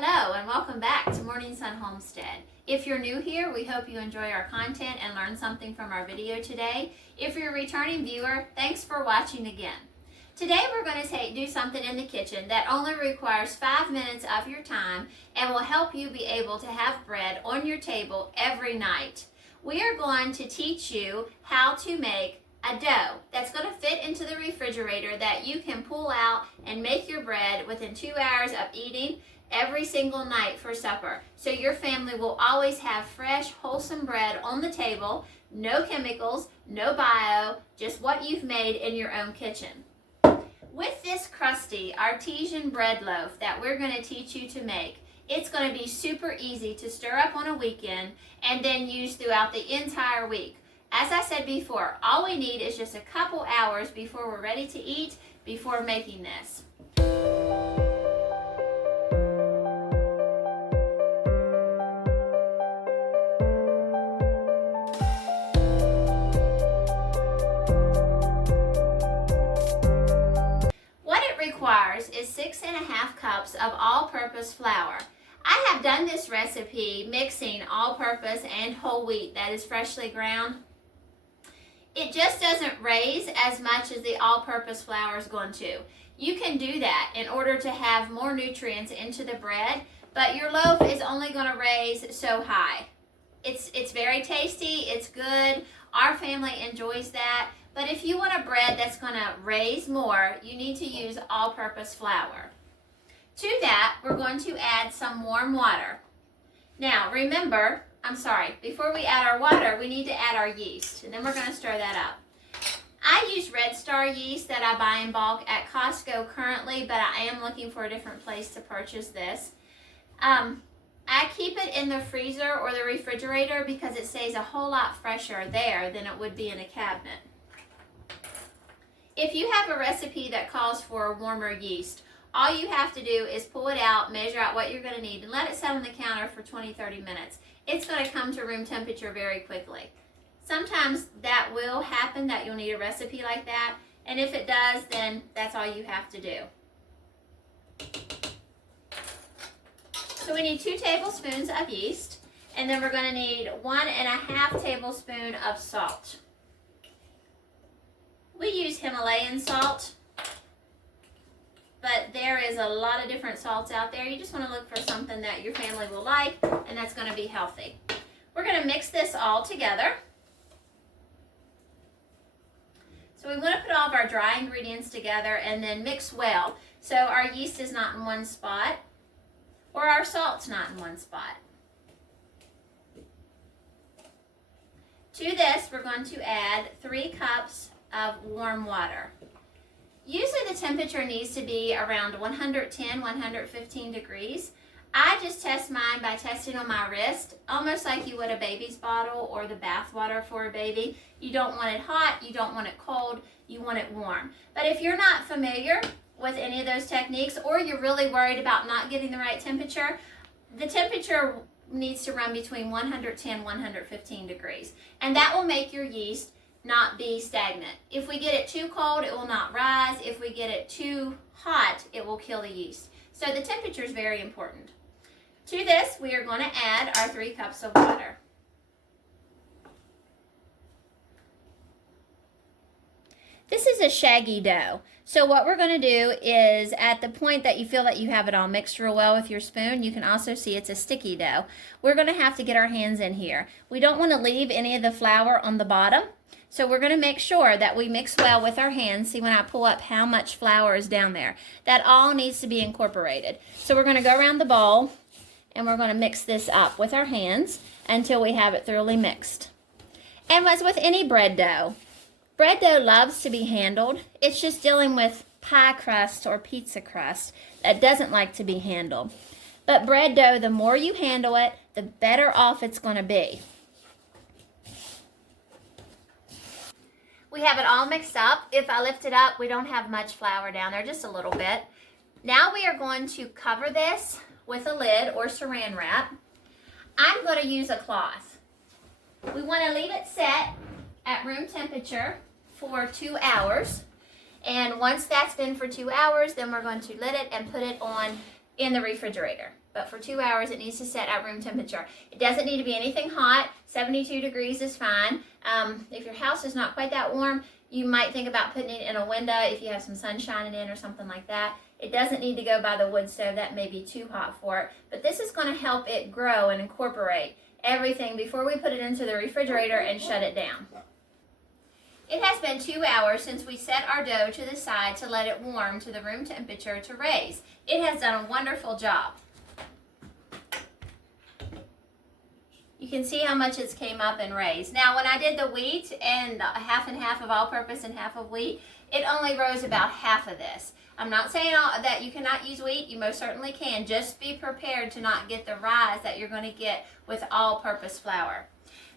Hello and welcome back to Morning Sun Homestead. If you're new here, we hope you enjoy our content and learn something from our video today. If you're a returning viewer, thanks for watching again. Today we're going to do something in the kitchen that only requires 5 minutes of your time and will help you be able to have bread on your table every night. We are going to teach you how to make a dough that's going to fit into the refrigerator that you can pull out and make your bread within 2 hours of eating every single night for supper. So your family will always have fresh, wholesome bread on the table, no chemicals, no bio, just what you've made in your own kitchen. With this crusty artisan bread loaf that we're going to teach you to make, it's going to be super easy to stir up on a weekend and then use throughout the entire week. As I said before, all we need is just a couple hours before we're ready to eat before making this. Requires is 6½ cups of all-purpose flour. I have done this recipe mixing all-purpose and whole wheat that is freshly ground. It just doesn't raise as much as the all-purpose flour is going to. You can do that in order to have more nutrients into the bread, but your loaf is only going to raise so high. It's very tasty, it's good, our family enjoys that. But if you want a bread that's going to raise more, you need to use all-purpose flour. To that, we're going to add some warm water. Now, remember, before we add our water, we need to add our yeast, and then we're going to stir that up. I use Red Star yeast that I buy in bulk at Costco currently, but I am looking for a different place to purchase this. I keep it in the freezer or the refrigerator because it stays a whole lot fresher there than it would be in a cabinet. If you have a recipe that calls for warmer yeast, all you have to do is pull it out, measure out what you're going to need, and let it sit on the counter for 20-30 minutes. It's going to come to room temperature very quickly. Sometimes that will happen, that you'll need a recipe like that, and if it does, then that's all you have to do. So we need 2 tablespoons of yeast, and then we're going to need 1½ tablespoon of salt. We use Himalayan salt, but there is a lot of different salts out there. You just want to look for something that your family will like and that's going to be healthy. We're going to mix this all together. So we want to put all of our dry ingredients together and then mix well so our yeast is not in one spot or our salt's not in one spot. To this, we're going to add 3 cups of warm water. Usually the temperature needs to be around 110-115 degrees. I just test mine by testing on my wrist, almost like you would a baby's bottle or the bath water for a baby. You don't want it hot, you don't want it cold, you want it warm. But if you're not familiar with any of those techniques, or you're really worried about not getting the right temperature, the temperature needs to run between 110-115 degrees. And that will make your yeast not be stagnant. If we get it too cold, it will not rise. If we get it too hot, it will kill the yeast. So the temperature is very important. To this, we are going to add our 3 cups of water. This is a shaggy dough. So what we're going to do is, at the point that you feel that you have it all mixed real well with your spoon, you can also see it's a sticky dough. We're going to have to get our hands in here. We don't want to leave any of the flour on the bottom. So we're going to make sure that we mix well with our hands. See when I pull up how much flour is down there. That all needs to be incorporated. So we're going to go around the bowl and we're going to mix this up with our hands until we have it thoroughly mixed. And as with any bread dough loves to be handled. It's just dealing with pie crust or pizza crust that doesn't like to be handled. But bread dough, the more you handle it, the better off it's going to be. We have it all mixed up. If I lift it up, we don't have much flour down there, just a little bit. Now we are going to cover this with a lid or saran wrap. I'm going to use a cloth. We want to leave it set at room temperature for 2 hours. And once that's been for 2 hours, then we're going to lid it and put it on in the refrigerator. But for 2 hours, it needs to set at room temperature. It doesn't need to be anything hot. 72 degrees is fine. If your house is not quite that warm, you might think about putting it in a window if you have some sun shining in or something like that. It doesn't need to go by the wood stove. That may be too hot for it. But this is going to help it grow and incorporate everything before we put it into the refrigerator and shut it down. It has been 2 hours since we set our dough to the side to let it warm to the room temperature to raise. It has done a wonderful job. You can see how much it's came up and raised. Now, when I did the wheat and half of all-purpose and half of wheat, it only rose about half of this. I'm not saying that you cannot use wheat. You most certainly can. Just be prepared to not get the rise that you're going to get with all-purpose flour.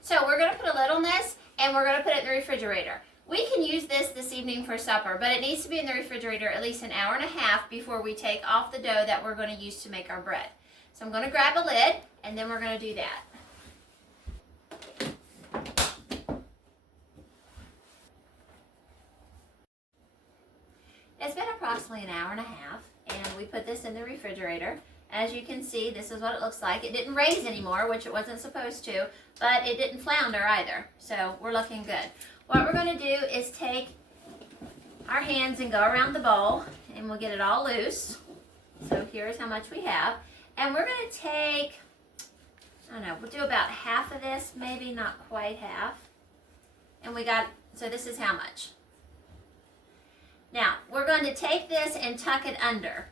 So we're going to put a lid on this, and we're going to put it in the refrigerator. We can use this evening for supper, but it needs to be in the refrigerator at least an hour and a half before we take off the dough that we're going to use to make our bread. So I'm going to grab a lid, and then we're going to do that. It's been approximately an hour and a half, and we put this in the refrigerator. As you can see, this is what it looks like. It didn't raise anymore, which it wasn't supposed to, but it didn't flounder either, so we're looking good. What we're going to do is take our hands and go around the bowl, and we'll get it all loose. So here's how much we have. And we're going to take, I don't know, we'll do about half of this, maybe not quite half. And so this is how much. Now, we're going to take this and tuck it under,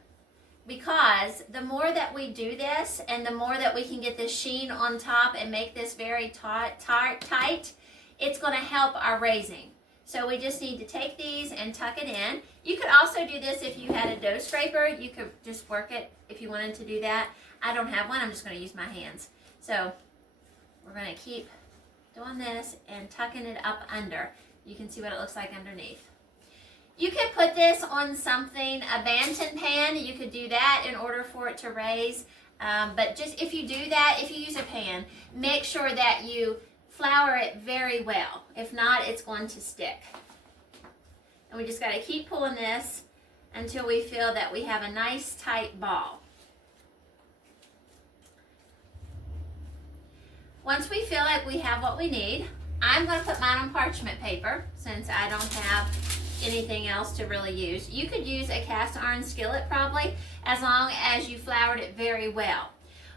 because the more that we do this and the more that we can get this sheen on top and make this very tight, it's going to help our raising. So we just need to take these and tuck it in. You could also do this if you had a dough scraper. You could just work it if you wanted to do that. I don't have one. I'm just going to use my hands. So we're going to keep doing this and tucking it up under. You can see what it looks like underneath. You could put this on something, a Banton pan. You could do that in order for it to raise. But just if you do that, if you use a pan, make sure that you flour it very well. If not, it's going to stick. And we just got to keep pulling this until we feel that we have a nice tight ball. Once we feel like we have what we need, I'm going to put mine on parchment paper since I don't have anything else to really use. You could use a cast iron skillet probably, as long as you floured it very well.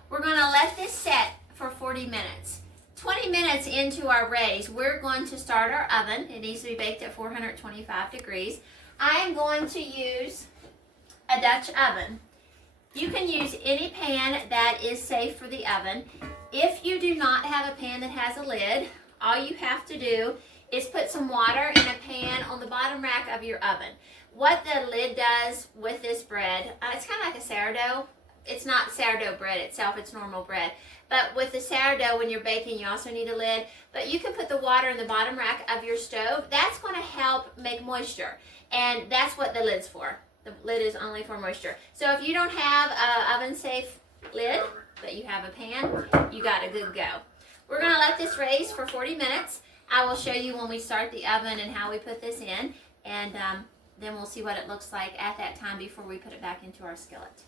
We're going to let this set for 40 minutes. 20 minutes into our raise, we're going to start our oven. It needs to be baked at 425 degrees. I am going to use a Dutch oven. You can use any pan that is safe for the oven. If you do not have a pan that has a lid, all you have to do is put some water in a pan on the bottom rack of your oven. What the lid does with this bread, it's kind of like a sourdough. It's not sourdough bread itself, it's normal bread. But with the sourdough, when you're baking, you also need a lid. But you can put the water in the bottom rack of your stove. That's going to help make moisture. And that's what the lid's for. The lid is only for moisture. So if you don't have an oven-safe lid, but you have a pan, you got a good go. We're going to let this raise for 40 minutes. I will show you when we start the oven and how we put this in, and then we'll see what it looks like at that time before we put it back into our skillet.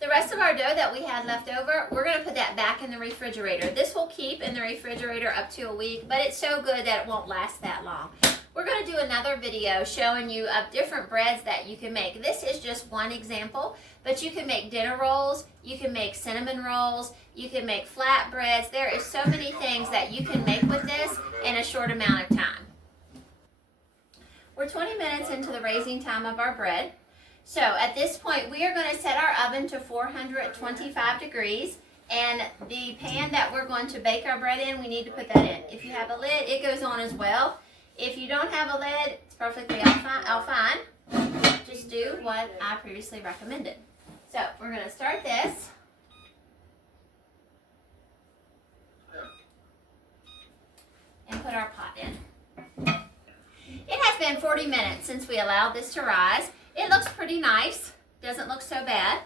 The rest of our dough that we had left over, we're going to put that back in the refrigerator. This will keep in the refrigerator up to a week, but it's so good that it won't last that long. We're going to do another video showing you of different breads that you can make. This is just one example, but you can make dinner rolls, you can make cinnamon rolls, you can make flatbreads. There is so many things that you can make with this in a short amount of time. We're 20 minutes into the raising time of our bread. So at this point, we are going to set our oven to 425 degrees. And the pan that we're going to bake our bread in, we need to put that in. If you have a lid, it goes on as well. If you don't have a lid, it's perfectly all fine. Just do what I previously recommended. So we're going to start this. And put our pot in. It has been 40 minutes since we allowed this to rise. It looks pretty nice. Doesn't look so bad.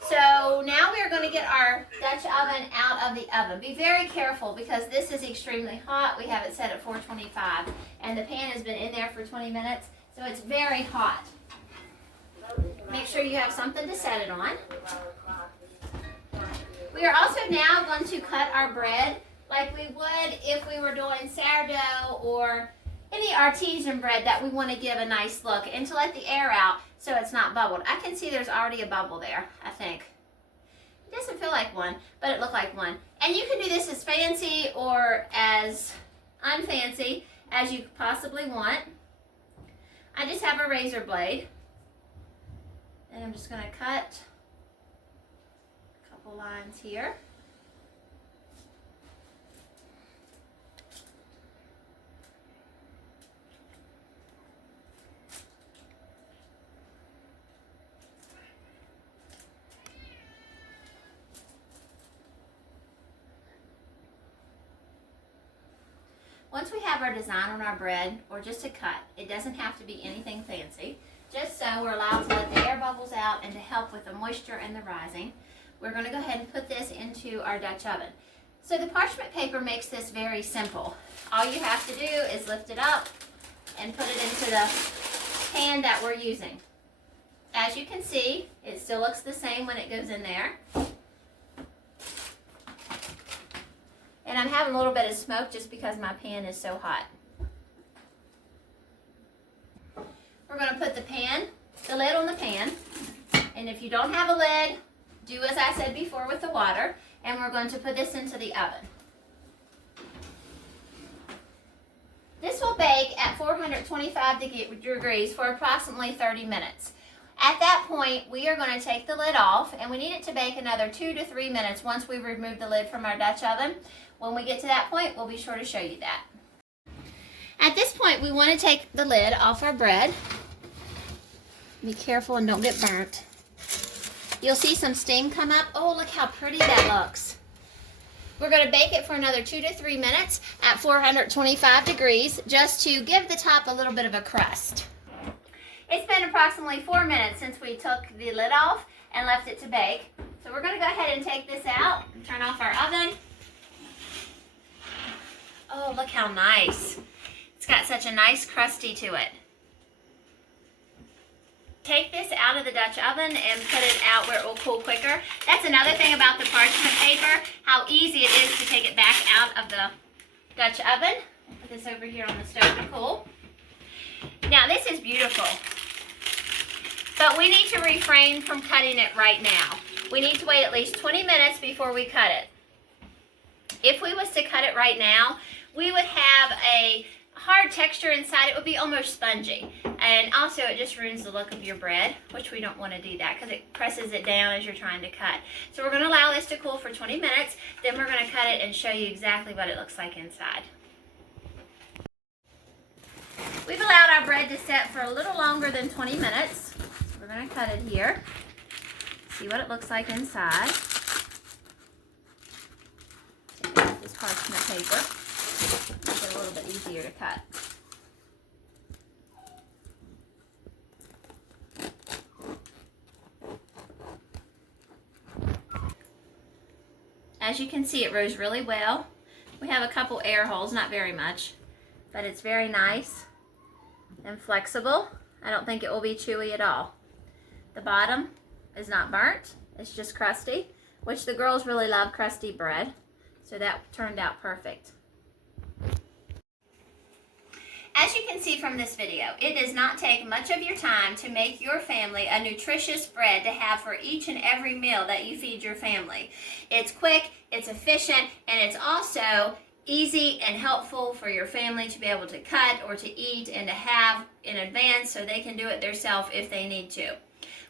So now we are going to get our Dutch oven out of the oven. Be very careful because this is extremely hot. We have it set at 425 and the pan has been in there for 20 minutes, so it's very hot. Make sure you have something to set it on. We are also now going to cut our bread like we would if we were doing sourdough or any artisan bread that we want to give a nice look, and to let the air out so it's not bubbled. I can see there's already a bubble there, I think. It doesn't feel like one, but it looked like one. And you can do this as fancy or as unfancy as you possibly want. I just have a razor blade, and I'm just going to cut a couple lines here. Once we have our design on our bread, or just a cut, it doesn't have to be anything fancy, just so we're allowed to let the air bubbles out and to help with the moisture and the rising, we're going to go ahead and put this into our Dutch oven. So the parchment paper makes this very simple. All you have to do is lift it up and put it into the pan that we're using. As you can see, it still looks the same when it goes in there. And I'm having a little bit of smoke just because my pan is so hot. We're going to put the lid on the pan. And if you don't have a lid, do as I said before with the water. And we're going to put this into the oven. This will bake at 425 degrees for approximately 30 minutes. At that point, we are going to take the lid off, and we need it to bake another 2 to 3 minutes once we remove the lid from our Dutch oven. When we get to that point, we'll be sure to show you that. At this point, we want to take the lid off our bread. Be careful and don't get burnt. You'll see some steam come up. Oh, look how pretty that looks. We're going to bake it for another 2 to 3 minutes at 425 degrees just to give the top a little bit of a crust. It's been approximately 4 minutes since we took the lid off and left it to bake. So we're going to go ahead and take this out and turn off our oven. Oh, look how nice. It's got such a nice crusty to it. Take this out of the Dutch oven and put it out where it will cool quicker. That's another thing about the parchment paper, how easy it is to take it back out of the Dutch oven. Put this over here on the stove to cool. Now this is beautiful, but we need to refrain from cutting it right now. We need to wait at least 20 minutes before we cut it. If we was to cut it right now, we would have a hard texture inside. It would be almost spongy, and also it just ruins the look of your bread, which we don't want to do that because it presses it down as you're trying to cut. So we're going to allow this to cool for 20 minutes, then we're going to cut it and show you exactly what it looks like inside. We've allowed our bread to set for a little longer than 20 minutes. So we're going to cut it here. See what it looks like inside. Take off this parchment paper. Make it a little bit easier to cut. As you can see, it rose really well. We have a couple air holes, not very much, but it's very nice and flexible. I don't think it will be chewy at all. The bottom is not burnt, it's just crusty, which the girls really love crusty bread, so that turned out perfect. As you can see from this video, it does not take much of your time to make your family a nutritious bread to have for each and every meal that you feed your family. It's quick, it's efficient, and it's also easy and helpful for your family to be able to cut or to eat and to have in advance so they can do it themselves if they need to.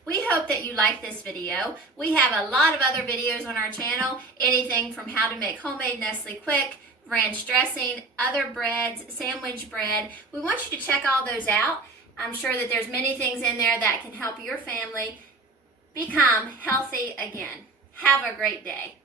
We hope that you like this video. We have a lot of other videos on our channel, anything from how to make homemade Nestle Quick, ranch dressing, other breads, sandwich bread. We want you to check all those out. I'm sure that there's many things in there that can help your family become healthy again. Have a great day.